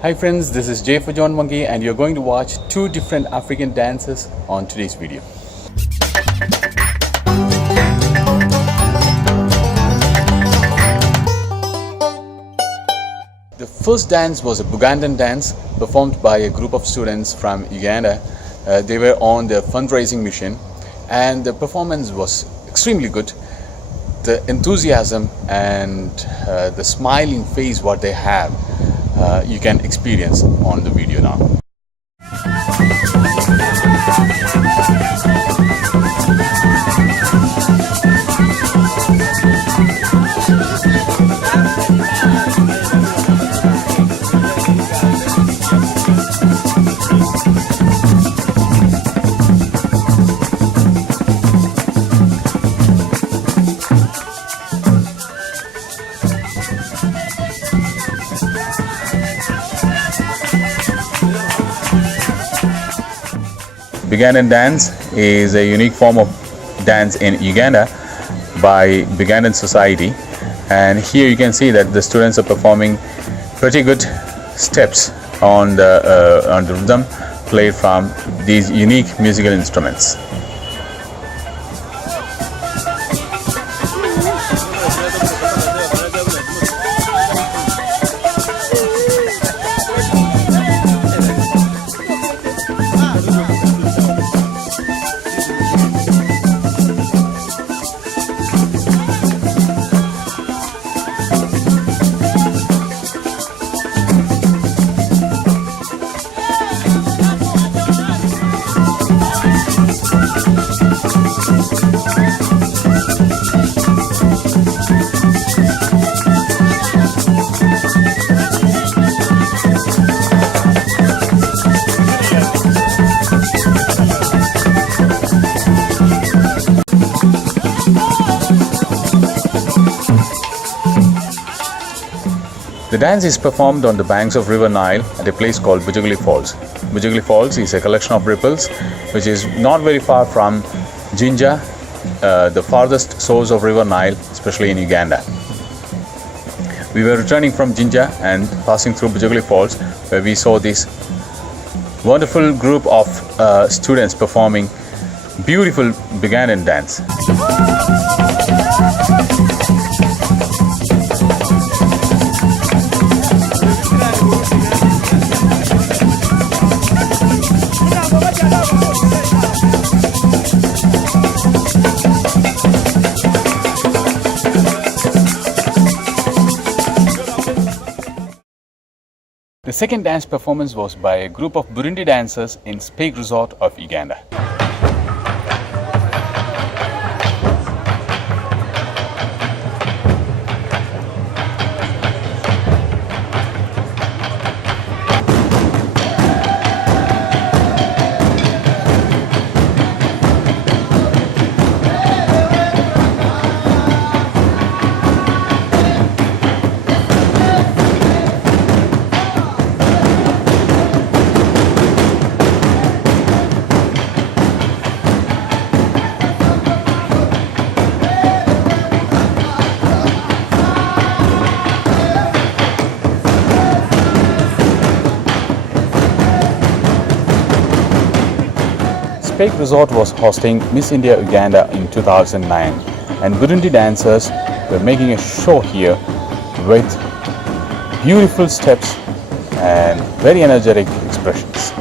Hi friends, this is Jay for Jaunt Monkey and you're going to watch two different African dances on today's video. The first dance was a Bugandan dance performed by a group of students from Uganda. They were on their fundraising mission and the performance was extremely good. The enthusiasm and the smiling face what they have, you can experience on the video now. Bugandan dance is a unique form of dance in Uganda by Bugandan society, and here you can see that the students are performing pretty good steps on the rhythm played from these unique musical instruments. The dance is performed on the banks of River Nile at a place called Bujugali Falls. Bujugali Falls is a collection of ripples which is not very far from Jinja, the farthest source of River Nile, especially in Uganda. We were returning from Jinja and passing through Bujugali Falls, where we saw this wonderful group of students performing beautiful Bugandan dance. The second dance performance was by a group of Burundi dancers in Spake Resort of Uganda. Spake Resort was hosting Miss India Uganda in 2009 and Burundi dancers were making a show here with beautiful steps and very energetic expressions.